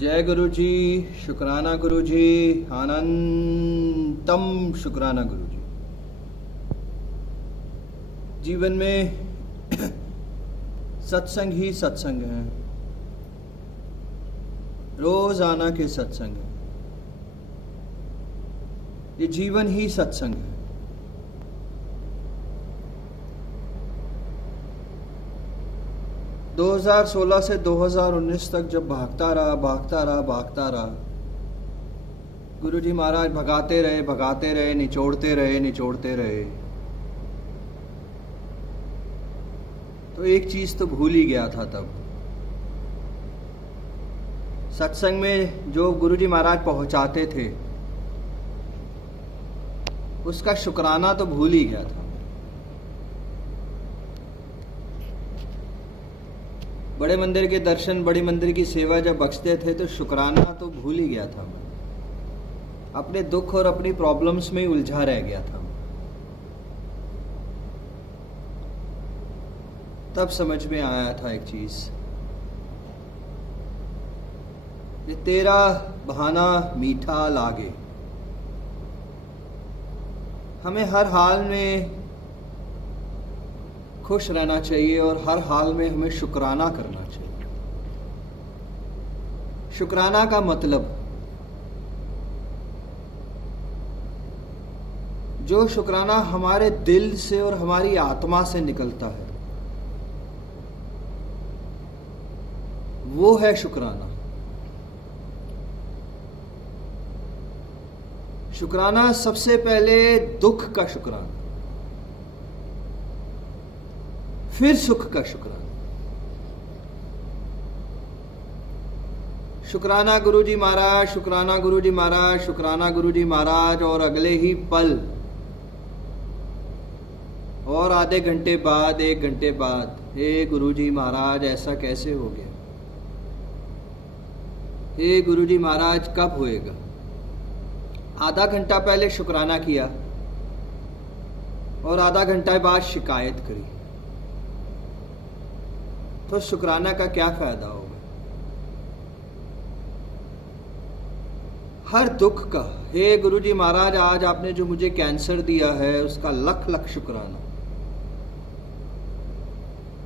जय गुरु जी, शुक्राना गुरु जी, अनंतम शुक्राना गुरु जी। जीवन में सत्संग ही सत्संग है, रोजाना के सत्संग है। ये जीवन ही सत्संग है। दो 2016 से 2019 तक जब भागता रहा, गुरु जी महाराज भगाते रहे, निचोड़ते रहे, तो एक चीज तो भूल ही गया था। तब सत्संग में जो गुरु जी महाराज पहुंचाते थे उसका शुक्राना तो भूल ही गया था। बड़े मंदिर के दर्शन, बड़ी मंदिर की सेवा जब बख्शते थे तो शुक्राना तो भूल ही गया था मैं। अपने दुख और अपनी प्रॉब्लम्स में ही उलझा रह गया था मैं। तब समझ में आया था एक चीज, ये तेरा बहाना मीठा लागे। हमें हर हाल में खुश रहना चाहिए और हर हाल में हमें शुक्राना करना चाहिए। शुक्राना का मतलब, जो शुक्राना हमारे दिल से और हमारी आत्मा से निकलता है वो है शुक्राना। शुक्राना सबसे पहले दुख का शुक्राना, फिर सुख का शुक्राना। शुक्राना गुरु जी महाराज, शुक्राना गुरु जी महाराज, शुक्राना गुरु जी महाराज, और अगले ही पल और आधे घंटे बाद, 1 घंटे बाद, हे गुरु जी महाराज ऐसा कैसे हो गया, हे गुरु जी महाराज कब होएगा। आधा घंटा पहले शुक्राना किया और आधा घंटा बाद शिकायत करी, तो शुक्राना का क्या फायदा होगा। हर दुख का, हे गुरु जी महाराज आज आपने जो मुझे कैंसर दिया है उसका लख लख शुक्राना।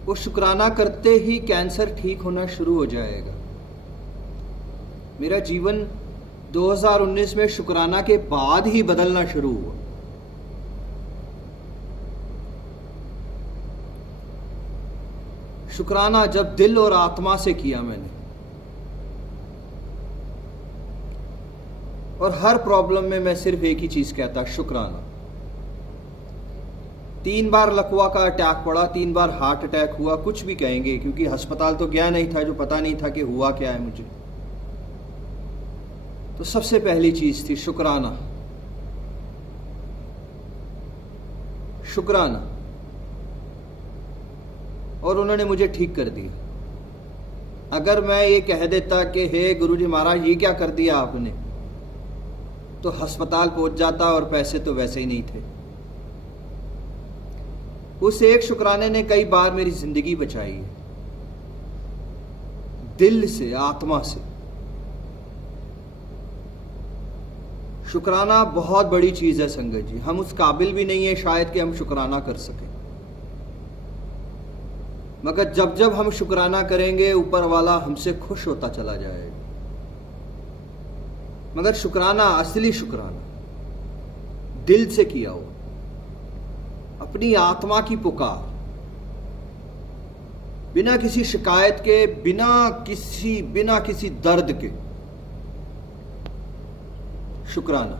वो शुक्राना करते ही कैंसर ठीक होना शुरू हो जाएगा। मेरा जीवन 2019 में शुक्राना के बाद ही बदलना शुरू हुआ। शुक्राना जब दिल और आत्मा से किया मैंने, और हर प्रॉब्लम में मैं सिर्फ एक ही चीज कहता, शुक्राना। 3 बार लकवा का अटैक पड़ा, 3 बार हार्ट अटैक हुआ, कुछ भी कहेंगे क्योंकि अस्पताल तो गया नहीं था, जो पता नहीं था कि हुआ क्या है मुझे। तो सबसे पहली चीज थी शुक्राना। शुक्राना, और उन्होंने मुझे ठीक कर दिया। अगर मैं ये कह देता कि हे गुरु जी महाराज ये क्या कर दिया आपने, तो अस्पताल पहुंच जाता और पैसे तो वैसे ही नहीं थे। उस एक शुक्राने ने कई बार मेरी जिंदगी बचाई है, दिल से, आत्मा से। शुक्राना बहुत बड़ी चीज है संगत जी। हम उस काबिल भी नहीं है शायद कि हम शुक्राना कर सकें, मगर जब जब हम शुक्राना करेंगे ऊपर वाला हमसे खुश होता चला जाएगा। मगर शुक्राना, असली शुक्राना दिल से किया हो, अपनी आत्मा की पुकार, बिना किसी शिकायत के, बिना किसी दर्द के शुक्राना।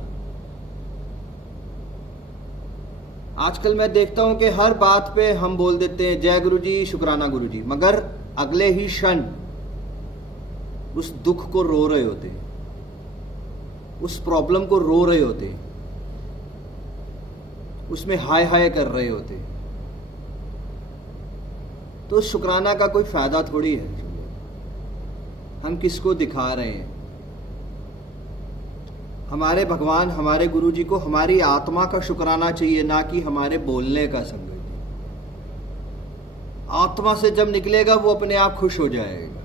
आजकल मैं देखता हूं कि हर बात पे हम बोल देते हैं जय गुरु जी, शुक्राना गुरु जी, मगर अगले ही क्षण उस दुख को रो रहे होते, उस प्रॉब्लम को रो रहे होते, उसमें हाय हाय कर रहे होते। तो शुक्राना का कोई फायदा थोड़ी है। हम किसको दिखा रहे हैं। हमारे भगवान, हमारे गुरु जी को हमारी आत्मा का शुक्राना चाहिए, ना कि हमारे बोलने का। संगत जी, आत्मा से जब निकलेगा वो अपने आप खुश हो जाएगा।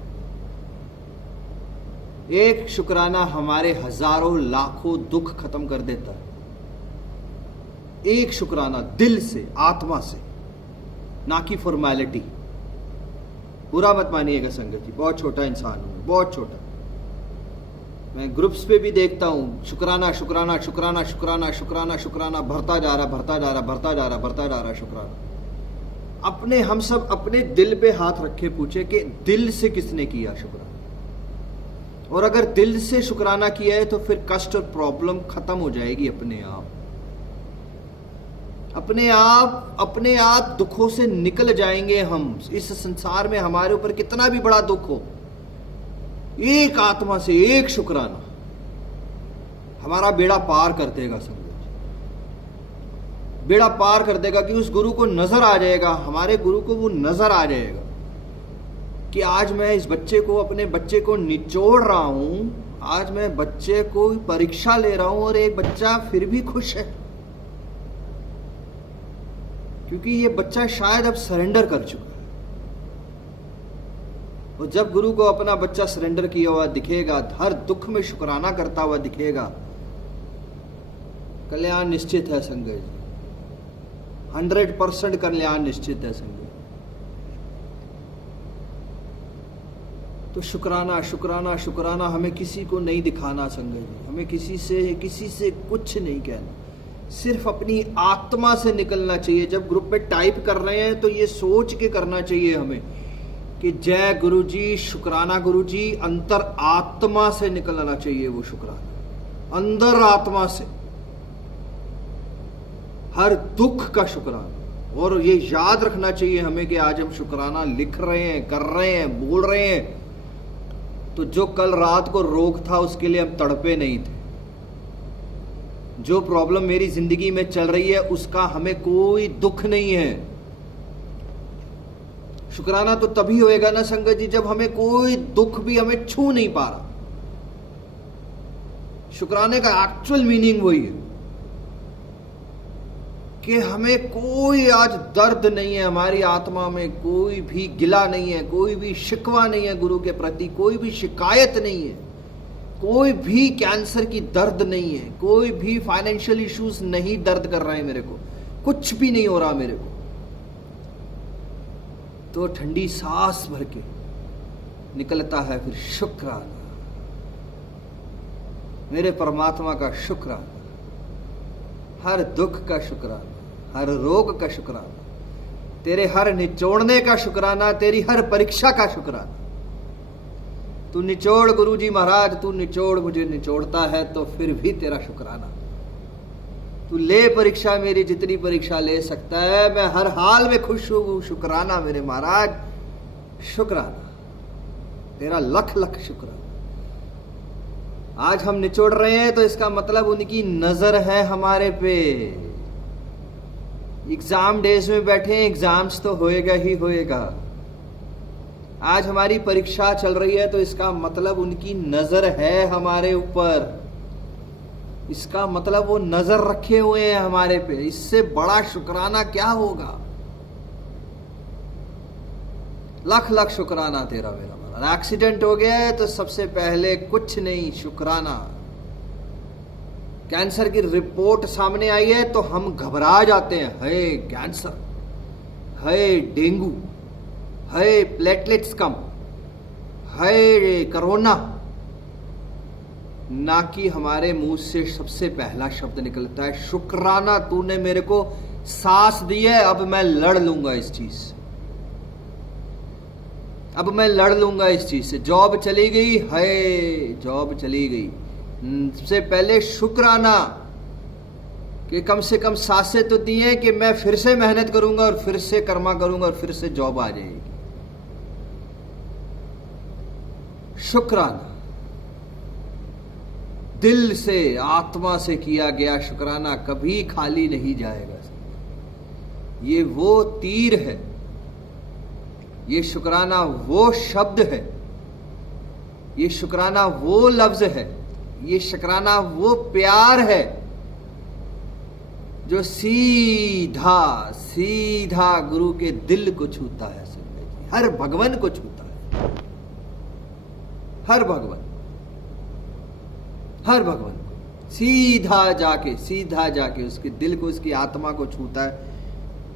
एक शुक्राना हमारे हजारों लाखों दुख खत्म कर देता है। एक शुक्राना दिल से, आत्मा से, ना कि फॉर्मेलिटी। बुरा मत मानिएगा संगत जी, बहुत छोटा इंसान हूं, बहुत छोटा। मैं ग्रुप्स पे भी देखता हूं, शुक्राना शुक्राना शुक्राना शुक्राना शुक्राना शुक्राना भरता जा रहा, भरता जा रहा, भरता जा रहा, भरता जा रहा शुक्राना। अपने हम सब अपने दिल पे हाथ रखे पूछे कि दिल से किसने किया शुक्राना, और अगर दिल से शुक्राना किया है तो फिर कष्ट और प्रॉब्लम खत्म हो जाएगी अपने आप। अपने आप दुखों से निकल जाएंगे हम। इस संसार में हमारे ऊपर कितना भी बड़ा दुख हो, एक आत्मा से एक शुक्राना हमारा बेड़ा पार कर देगा। समझो, बेड़ा पार कर देगा कि उस गुरु को नजर आ जाएगा, हमारे गुरु को वो नजर आ जाएगा कि आज मैं इस बच्चे को, अपने बच्चे को निचोड़ रहा हूं, आज मैं बच्चे को परीक्षा ले रहा हूं और एक बच्चा फिर भी खुश है, क्योंकि ये बच्चा शायद अब सरेंडर कर चुका है। और जब गुरु को अपना बच्चा सरेंडर किया हुआ दिखेगा, हर दुख में शुक्राना करता हुआ दिखेगा, कल्याण निश्चित है संगत जी, 100% कल्याण निश्चित है संगत। तो शुक्राना शुक्राना शुक्राना हमें किसी को नहीं दिखाना संगत जी, हमें किसी से कुछ नहीं कहना, सिर्फ अपनी आत्मा से निकलना चाहिए। जब ग्रुप में टाइप कर रहे हैं तो ये सोच के करना चाहिए हमें कि जय गुरु जी, शुक्राना गुरु जी, अंतर आत्मा से निकलना चाहिए वो शुक्राना, अंदर आत्मा से, हर दुख का शुक्राना। और ये याद रखना चाहिए हमें कि आज हम शुक्राना लिख रहे हैं, कर रहे हैं, बोल रहे हैं, तो जो कल रात को रोग था उसके लिए हम तड़पे नहीं थे। जो प्रॉब्लम मेरी जिंदगी में चल रही है उसका हमें कोई दुख नहीं है। शुक्राना तो तभी होएगा ना संगत जी जब हमें कोई दुख भी हमें छू नहीं पा रहा। शुक्राने का एक्चुअल मीनिंग वही है कि हमें कोई आज दर्द नहीं है, हमारी आत्मा में कोई भी गिला नहीं है, कोई भी शिकवा नहीं है गुरु के प्रति, कोई भी शिकायत नहीं है, कोई भी कैंसर की दर्द नहीं है, कोई भी फाइनेंशियल इश्यूज नहीं दर्द कर रहे हैं मेरे को, कुछ भी नहीं हो रहा मेरे को। तो ठंडी सांस भर के निकलता है फिर शुक्राना, मेरे परमात्मा का शुक्राना, हर दुख का शुक्राना, हर रोग का शुक्राना, तेरे हर निचोड़ने का शुक्राना, तेरी हर परीक्षा का शुक्राना। तू निचोड़ गुरुजी महाराज, तू निचोड़, मुझे निचोड़ता है तो फिर भी तेरा शुक्राना। तू ले परीक्षा, मेरी जितनी परीक्षा ले सकता है, मैं हर हाल में खुश हूं, शुक्राना मेरे महाराज, शुक्राना, तेरा लख लख शुक्राना। आज हम निचोड़ रहे हैं तो इसका मतलब उनकी नजर है हमारे पे। एग्जाम डेज में बैठे हैं, एग्जाम्स तो होएगा ही होएगा। आज हमारी परीक्षा चल रही है तो इसका मतलब उनकी नजर है हमारे ऊपर, इसका मतलब वो नजर रखे हुए हैं हमारे पे। इससे बड़ा शुक्राना क्या होगा। लख लख शुक्राना तेरा मेरा महाराज। एक्सीडेंट हो गया है तो सबसे पहले कुछ नहीं, शुक्राना। कैंसर की रिपोर्ट सामने आई है तो हम घबरा जाते हैं, है कैंसर, है डेंगू, है प्लेटलेट्स कम, है कोरोना, ना कि हमारे मुंह से सबसे पहला शब्द निकलता है शुक्राना, तूने मेरे को सांस दी है, अब मैं लड़ लूंगा इस चीज से, अब मैं लड़ लूंगा इस चीज से। जॉब चली गई है, जॉब चली गई, सबसे पहले शुक्राना कि कम से कम सांसें तो दी हैं कि मैं फिर से मेहनत करूंगा और फिर से कर्मा करूंगा और फिर से जॉब आ जाएगी। शुक्राना दिल से, आत्मा से किया गया शुक्राना कभी खाली नहीं जाएगा। ये वो तीर है, ये शुक्राना वो शब्द है, ये शुक्राना वो लफ्ज है, ये शुक्राना वो प्यार है जो सीधा सीधा गुरु के दिल को छूता है, हर भगवान को छूता है, हर भगवान। हर भगवान को सीधा जाके उसके दिल को, उसकी आत्मा को छूता है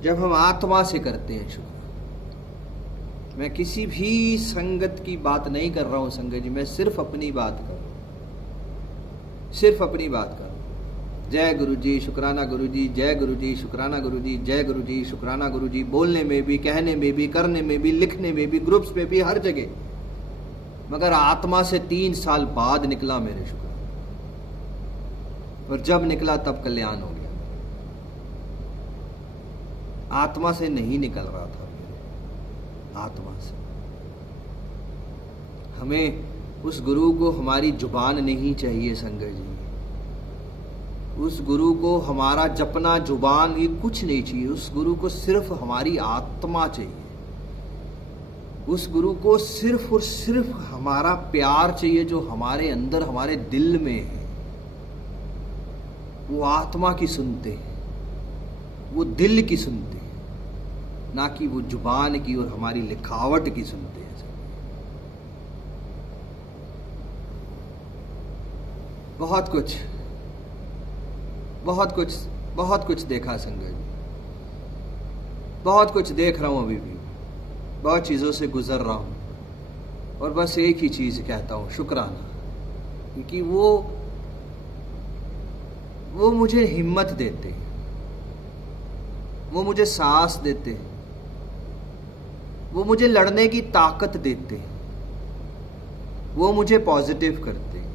जब हम आत्मा से करते हैं शुक्र। मैं किसी भी संगत की बात नहीं कर रहा हूं संगत जी, मैं सिर्फ अपनी बात कर रहा हूं, सिर्फ अपनी बात कर रहा हूं। जय गुरु जी, शुक्राना गुरु जी, जय गुरु जी, शुक्राना गुरु जी, जय गुरु जी, शुक्राना गुरु जी। बोलने में भी, कहने में भी, करने में भी, लिखने में भी, ग्रुप्स में भी, हर जगह। मगर आत्मा से 3 साल बाद निकला मेरे शुक्र, और जब निकला तब कल्याण हो गया। आत्मा से नहीं निकल रहा था, आत्मा से। हमें उस गुरु को हमारी जुबान नहीं चाहिए संगत जी, उस गुरु को हमारा जपना जुबान ये कुछ नहीं चाहिए। उस गुरु को सिर्फ हमारी आत्मा चाहिए, उस गुरु को सिर्फ और सिर्फ हमारा प्यार चाहिए जो हमारे अंदर, हमारे दिल में है। वो आत्मा की सुनते हैं, वो दिल की सुनते हैं, ना कि वो जुबान की और हमारी लिखावट की सुनते हैं। बहुत कुछ देखा संगत, बहुत कुछ देख रहा हूं, अभी भी बहुत चीजों से गुजर रहा हूं, और बस एक ही चीज कहता हूं, शुक्राना। क्योंकि वो मुझे हिम्मत देते हैं, वो मुझे साहस देते हैं, वो मुझे लड़ने की ताकत देते हैं, वो मुझे पॉजिटिव करते हैं,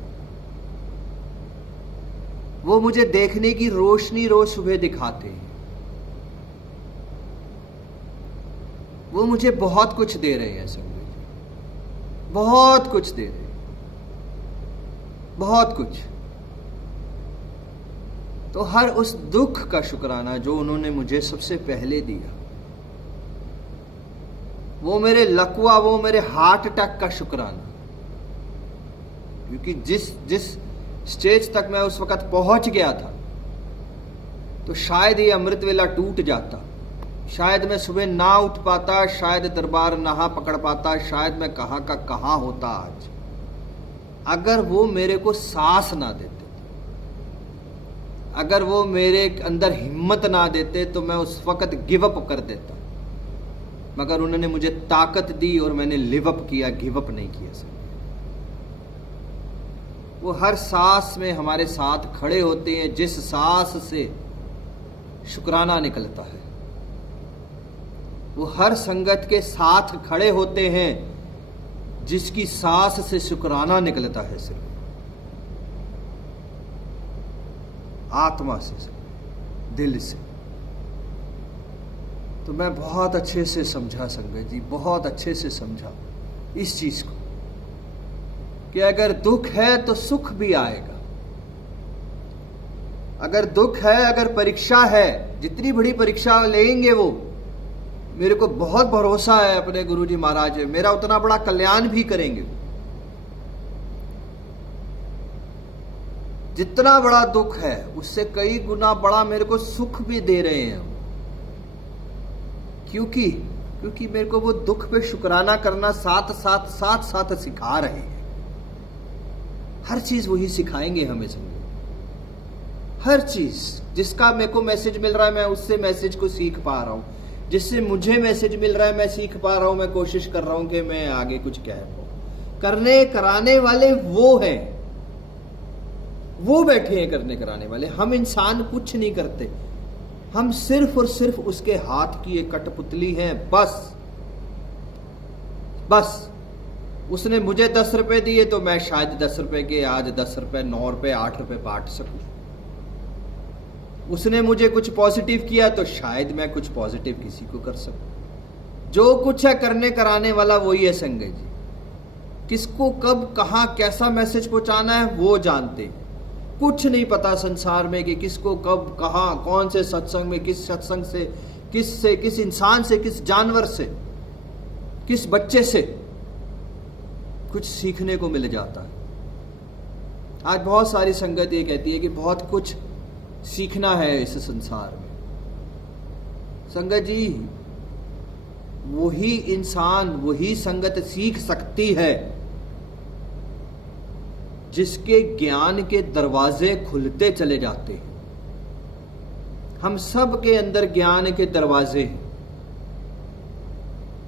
वो मुझे देखने की रोशनी रोज सुबह दिखाते हैं, वो मुझे बहुत कुछ दे रहे हैं संगत जी, बहुत कुछ दे रहे हैं, बहुत कुछ। तो हर उस दुख का शुक्राना जो उन्होंने मुझे सबसे पहले दिया, वो मेरे लकवा, वो मेरे हार्ट अटैक का शुक्राना। क्योंकि जिस स्टेज तक मैं उस वक्त पहुंच गया था, तो शायद ये अमृत वेला टूट जाता, शायद मैं सुबह ना उठ पाता, शायद दरबार ना पकड़ पाता, शायद मैं कहां का कहां होता आज, अगर वो मेरे को सांस ना देते, अगर वो मेरे अंदर हिम्मत ना देते, तो मैं उस वक्त गिव अप कर देता। मगर उन्होंने मुझे ताकत दी और मैंने लिव अप किया, गिव अप नहीं किया सर। वो हर सांस में हमारे साथ खड़े होते हैं, जिस सांस से शुक्राना निकलता है। वो हर संगत के साथ खड़े होते हैं, जिसकी सांस से शुक्राना निकलता है, सिर्फ आत्मा से, दिल से। तो मैं बहुत अच्छे से समझा संगत जी, बहुत अच्छे से समझा इस चीज को, कि अगर दुख है तो सुख भी आएगा। अगर दुख है, अगर परीक्षा है, जितनी बड़ी परीक्षा लेंगे वो, मेरे को बहुत भरोसा है अपने गुरुजी महाराज, मेरा उतना बड़ा कल्याण भी करेंगे। जितना बड़ा दुख है उससे कई गुना बड़ा मेरे को सुख भी दे रहे हैं, क्योंकि मेरे को वो दुख पे शुक्राना करना साथ साथ सिखा रहे हैं। हर चीज वही सिखाएंगे हमें समझो, हर चीज जिसका मेरे को मैसेज मिल रहा है, मैं उससे मैसेज को सीख पा रहा हूं, जिससे मुझे मैसेज मिल रहा है मैं सीख पा रहा हूं, मैं कोशिश कर रहा हूं कि मैं आगे कुछ कह पाऊं। करने कराने वाले वो हैं, वो बैठे हैं करने कराने वाले। हम इंसान कुछ नहीं करते, हम सिर्फ और सिर्फ उसके हाथ की एक कठपुतली हैं, बस। उसने मुझे 10 रुपए दिए तो मैं शायद 10 रुपए के आज 10 रुपए, 9 रुपए, 8 रुपए बांट सकूं। उसने मुझे कुछ पॉजिटिव किया तो शायद मैं कुछ पॉजिटिव किसी को कर सकूं। जो कुछ है करने कराने वाला वही है संगत जी। किसको कब कहां कैसा मैसेज पहुंचाना है वो जानते हैं। कुछ नहीं पता संसार में कि किसको कब कहां कौन से सत्संग में, किस सत्संग से, किस इंसान से, किस जानवर से, किस बच्चे से कुछ सीखने को मिल जाता है। आज बहुत सारी संगत ये कहती है कि बहुत कुछ सीखना है इस संसार में। संगत जी, वही इंसान, वही संगत सीख सकती है जिसके ज्ञान के दरवाजे खुलते चले जाते हैं। हम सब के अंदर ज्ञान के दरवाजे हैं,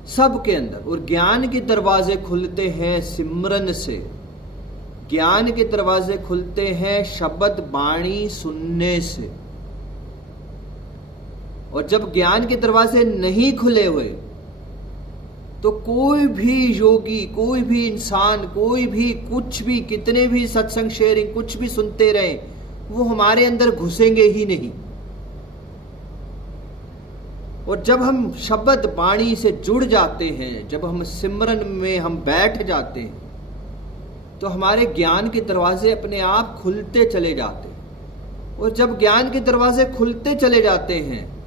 सब के अंदर, और ज्ञान के दरवाजे खुलते हैं सिमरन से, ज्ञान के दरवाजे खुलते हैं शब्द बाणी सुनने से। और जब ज्ञान के दरवाजे नहीं खुले हुए तो कोई भी योगी, कोई भी इंसान, कोई भी कुछ भी, कितने भी सत्संग शेयरिंग कुछ भी सुनते रहे, वो हमारे अंदर घुसेंगे ही नहीं। और जब हम शब्द बाणी से जुड़ जाते हैं, जब हम सिमरन में हम बैठ जाते हैं, तो हमारे ज्ञान के दरवाजे अपने आप खुलते चले जाते हैं। और जब ज्ञान के दरवाजे खुलते चले जाते हैं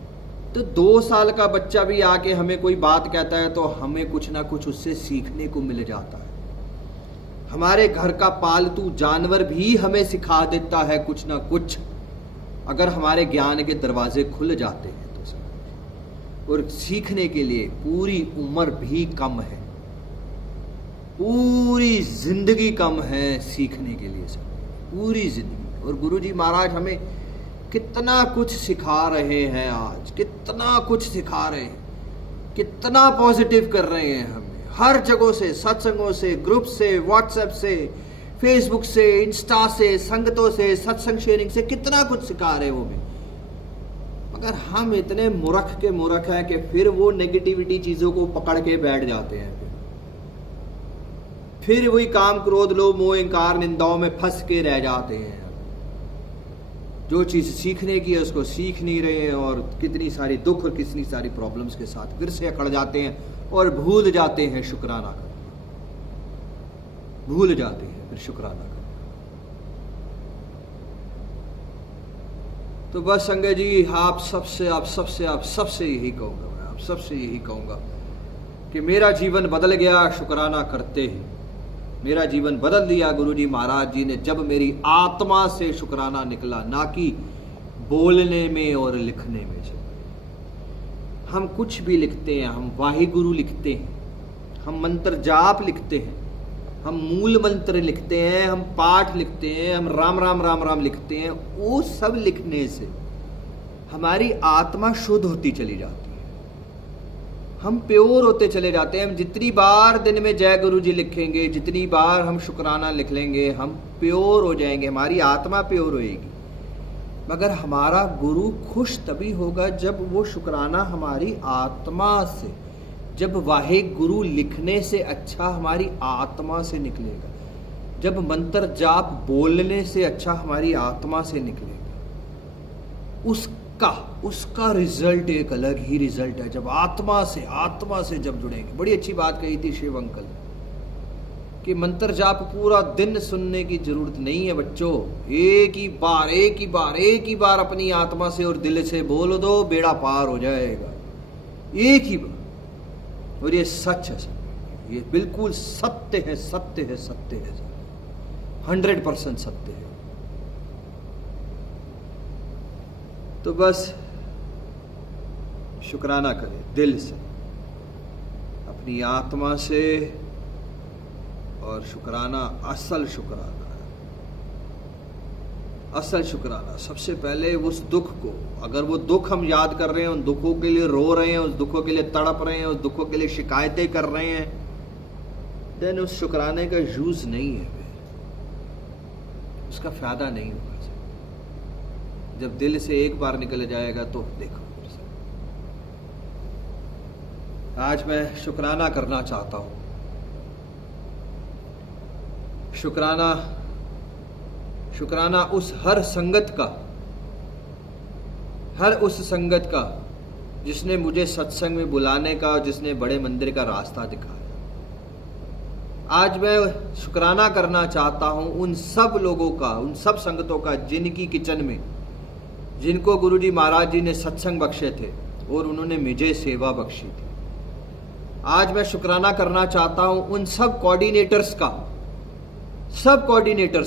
तो 2 साल का बच्चा भी आके हमें कोई बात कहता है तो हमें कुछ ना कुछ उससे सीखने को मिल जाता है। हमारे घर का पालतू जानवर भी हमें सिखा देता है कुछ ना कुछ, अगर हमारे ज्ञान के दरवाजे खुल जाते हैं तो। और सीखने के लिए पूरी उम्र भी कम है, पूरी जिंदगी कम है सीखने के लिए, सब पूरी जिंदगी। और गुरुजी महाराज हमें कितना कुछ सिखा रहे हैं, आज कितना कुछ सिखा रहे हैं, कितना पॉजिटिव कर रहे हैं हमें, हर जगहों से, सत्संगों से, ग्रुप से, व्हाट्सएप से, फेसबुक से, इंस्टा से, संगतों से, सत्संग शेयरिंग से, कितना कुछ सिखा रहे हैं वो भी। मगर हम इतने मूर्ख के मूर्ख हैं कि फिर वो नेगेटिविटी चीजों को पकड़ के बैठ जाते हैं, फिर वही काम, क्रोध, लोभ, मोह, अहंकार, निंदाओं में फंस के रह जाते हैं। जो चीज सीखने की है उसको सीख नहीं रहे हैं, और कितनी सारी दुख और कितनी सारी प्रॉब्लम्स के साथ फिर से अकड़ जाते हैं और भूल जाते हैं शुक्राना करना, भूल जाते हैं फिर शुक्राना करना। तो बस संगत जी, आप सबसे यही कहूंगा, मैं आप सबसे यही कहूंगा कि मेरा जीवन बदल गया शुक्राना करते ही। मेरा जीवन बदल दिया गुरुजी महाराज जी ने जब मेरी आत्मा से शुक्राना निकला, ना कि बोलने में और लिखने में। हम कुछ भी लिखते हैं, हम वाहिगुरु लिखते हैं, हम मंत्र जाप लिखते हैं, हम मूल मंत्र लिखते हैं, हम पाठ लिखते हैं, हम राम राम राम राम लिखते हैं। वो सब लिखने से हमारी आत्मा शुद्ध होती चली जाती है, हम प्योर होते चले जाते हैं। हम जितनी बार दिन में जय गुरु जी लिखेंगे, जितनी बार हम शुक्राना लिख लेंगे, हम प्योर हो जाएंगे, हमारी आत्मा प्योर होएगी। मगर हमारा गुरु खुश तभी होगा जब वो शुक्राना हमारी आत्मा से, जब वाहे गुरु लिखने से अच्छा हमारी आत्मा से निकलेगा, जब मंत्र जाप बोलने से अच्छा हमारी आत्मा से निकलेगा, उसका रिजल्ट एक अलग ही रिजल्ट है। जब आत्मा से जब जुड़ेंगे। बड़ी अच्छी बात कही थी शिव अंकल कि मंत्र जाप पूरा दिन सुनने की जरूरत नहीं है बच्चों, एक ही बार अपनी आत्मा से और दिल से बोल दो, बेड़ा पार हो जाएगा, एक ही बार। और ये सच है, ये बिल्कुल सत्य है, 100% सत्य है। तो बस शुक्राना करें दिल से, अपनी आत्मा से। और शुक्राना, असल शुक्राना सबसे पहले उस दुख को, अगर वो दुख हम याद कर रहे हैं, उन दुखों के लिए रो रहे हैं, उस दुखों के लिए तड़प रहे हैं, उस दुखों के लिए शिकायतें कर रहे हैं, देन उस शुक्राने का यूज नहीं है, उसका फायदा नहीं होगा। जब दिल से एक बार निकल जाएगा तो देखो। आज मैं शुक्राना करना चाहता हूं, शुक्राना उस हर उस संगत का जिसने मुझे सत्संग में बुलाने का, जिसने बड़े मंदिर का रास्ता दिखाया। आज मैं शुक्राना करना चाहता हूं उन सब लोगों का, उन सब संगतों का जिनकी किचन में, जिनको गुरुजी महाराज जी ने सत्संग बख्शे थे और उन्होंने मुझे सेवा बख्शी थी। आज मैं शुक्राना करना चाहता हूं उन सब कोऑर्डिनेटर्स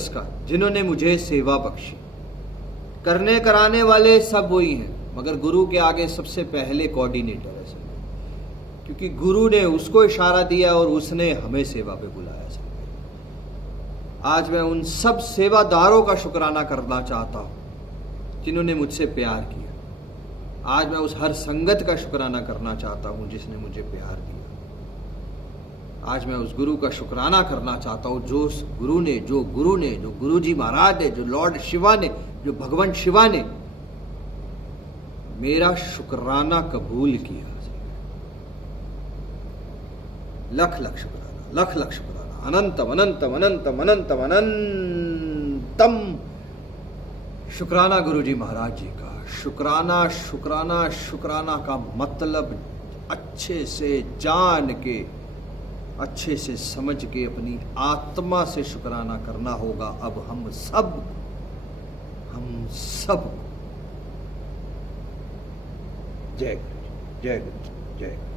का जिन्होंने मुझे सेवा बख्शी। करने कराने वाले सब वही हैं, मगर गुरु के आगे सबसे पहले कोऑर्डिनेटर है, क्योंकि गुरु ने उसको इशारा दिया और उसने हमें सेवा पे बुलाया। आज मैं उन सब सेवादारों का शुक्राना करना चाहता हूं जिन्होंने मुझसे प्यार किया। आज मैं उस हर संगत का शुक्राना करना चाहता हूं जिसने मुझे प्यार दिया। आज मैं उस गुरु का शुक्राना करना चाहता हूं जो गुरु ने, जो गुरु जी महाराज ने, जो लॉर्ड शिवा ने, जो भगवान शिवा ने मेरा शुक्राना कबूल किया। लख लख शुक्राना, लख लख शुक्राना, अनंतम अनंतम अनंतम अनंतम अनंतम शुक्राना गुरु जी महाराज जी का। शुक्राना शुक्राना शुक्राना का मतलब अच्छे से जान के, अच्छे से समझ के, अपनी आत्मा से शुक्राना करना होगा। अब हम सब जय गुरु, जय गुरु, जय गुरु।